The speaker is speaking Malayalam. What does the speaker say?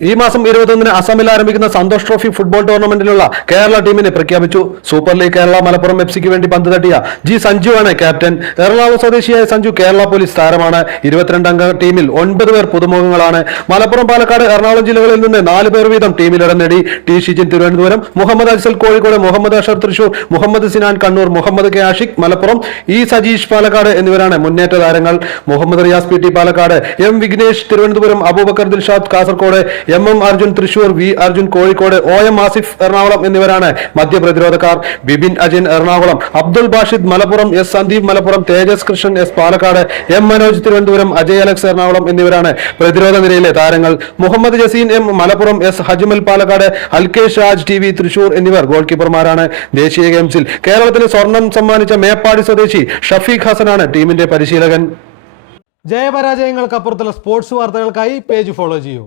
ഈ മാസം 21-ന് അസമിൽ ആരംഭിക്കുന്ന സന്തോഷ് ട്രോഫി ഫുട്ബോൾ ടൂർണമെന്റിലുള്ള കേരള ടീമിനെ പ്രഖ്യാപിച്ചു. സൂപ്പർ ലീഗ് കേരള മലപ്പുറം എഫ്സിക്ക് വേണ്ടി പന്ത് തട്ടിയ ജി സഞ്ജുവാണ് ക്യാപ്റ്റൻ. എറണാകുളം സ്വദേശിയായ സഞ്ജു കേരള പോലീസ് താരമാണ്. 22-അംഗ ടീമിൽ 9 പേർ പുതുമുഖങ്ങളാണ്. മലപ്പുറം, പാലക്കാട്, എറണാകുളം ജില്ലകളിൽ നിന്ന് 4 പേർ വീതം ടീമിൽ ഇടം നേടി. T Shijin Thiruvananthapuram, Muhammad Ajsal Kozhikode, Muhammad Ashar Thrissur, Muhammad Sinan Kannur, Muhammad K Ashiq Malappuram, E Sajeesh Palakkad എന്നിവരാണ് മുന്നേറ്റ താരങ്ങൾ. Muhammad Riyas P T Palakkad, M Vignesh Thiruvananthapuram, Abubakar Dilshad Kasaragod, M Arjun Thrissur, V Arjun Kozhikode, O M Asif Ernakulam എന്നിവരാണ് മധ്യപ്രതിരോധക്കാർ. Bibin Ajayan Ernakulam, Abdul Bashid Malappuram, S Sandeep Malappuram, Tejas Krishnan S Palakkad, M Manoj Thiruvananthapuram, Ajay Alex Ernakulam എന്നിവരാണ് പ്രതിരോധ നിരയിലെ താരങ്ങൾ. Muhammad Jaseen M Malappuram, S Hajmal Palakkad, Alkesh Raj T V Thrissur എന്നിവർ ഗോൾ കീപ്പർമാരാണ്. ദേശീയ ഗെയിംസിൽ കേരളത്തിന് സ്വർണം സമ്മാനിച്ച മേപ്പാടി സ്വദേശി ഷഫീഖ് ഹസനാണ് ടീമിന്റെ പരിശീലകൻ. ജയപരാജയങ്ങൾക്കപ്പുറത്തുള്ള സ്പോർട്സ് വാർത്തകൾക്കായി പേജ് ഫോളോ ചെയ്യൂ.